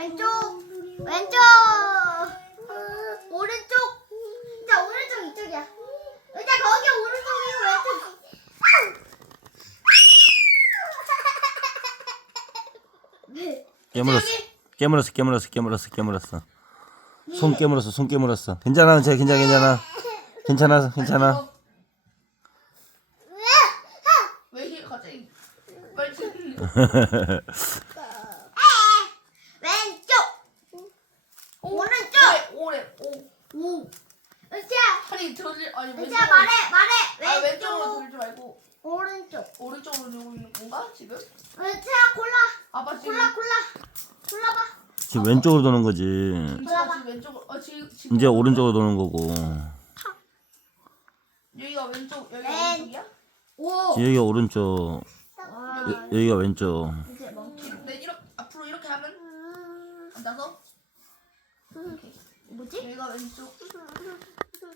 왼쪽 왼쪽 오른쪽 자 오른쪽 이쪽이야 의자 거기 오른쪽이고 왼쪽 네. 깨물었어. 깨물었어. 깨물었어. 깨물었어. 깨물었어. 손 깨물었어. 손 깨물었어. 괜찮아. 괜찮아. 괜찮아. 괜찮아. 괜찮아. 괜찮아. 왜 이렇게 갑자기 빨리 왼쪽 오른쪽 오래 오 오 의자 팔이 들어질 아니 의자 왼쪽으로. 말해 말해. 아 왼쪽으로 왼쪽 들지 말고. 오른쪽. 오른쪽으로 들고 있는 건가 지금? 의자 골라. 아빠 지금. 골라 골라. 골라봐. 지금 왼쪽으로 도는 거지. 은채가 지금 왼쪽으로 어 지금 지금 이제 오른쪽으로 도는 거고. 여기가 왼쪽 여기가 왼. 왼쪽이야? 오. 여기가 오른쪽. 와, 여, 여기가 왼쪽. 이제 멈춰. 네 이렇게 앞으로 이렇게 하면? 앉아서? 뭐지? 여기가 왼쪽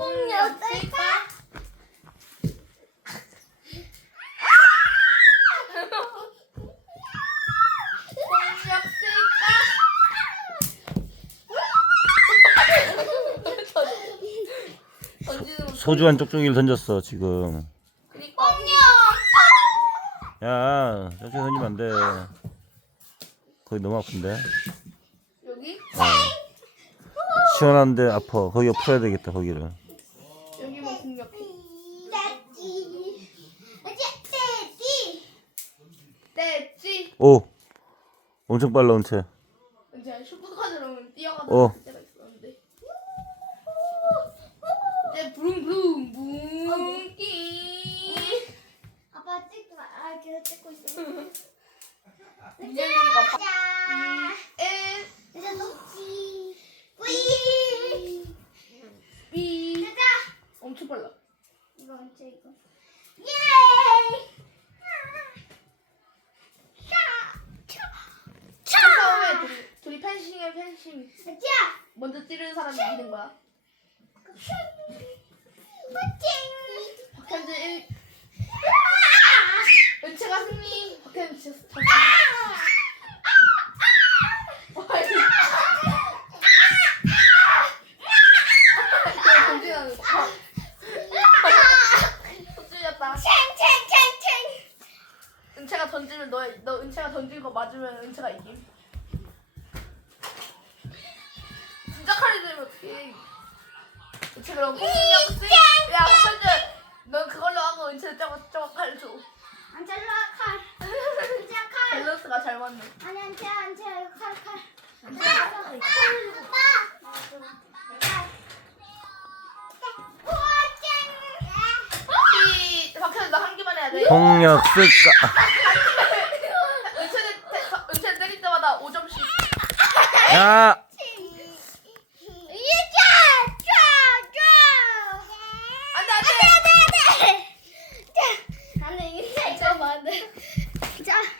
폭력 셀까? 던지는 거 소주 한 쪽쪽이를 던졌어 지금. 그니까 야, 저쪽 던지면 안 돼. 거기 너무 아픈데. 여기 시원한데 아파. 거기가 풀어야 되겠다 거기를. 공격해. 떼지. 오, 엄청 빨라 은채. 이제 슈퍼카드로는 뛰어가다 어. 때가 있었는데. 이제 부릉부릉 붕기 아빠 찍지 마 아 계속 찍고 있어 민현이가 바- 자 에, 이제 녹지 뿌이 삐 가자 엄청 빨라. 이거 언제 이거? 처음에 둘이, 둘이 펜싱해 펜싱. 자 먼저 찌르는 사람이 이기는 거야. 박현재 1 은채가 승리. 박현재 졌어 던지는 거. 찔렸다 은채가 던진 거 맞으면 은채가 이김. 진짜 칼이 들면 어떡해. 은채 그럼 공격 쓰. 야, 박현준, 넌 그걸로 하고 은채 저거 저거 칼 줘. 안젤라 칼 안젤라 칼 밸런스가 잘 맞네. 아니 박현준 너 한 개만 해야 돼. 폭력 쓸까? 은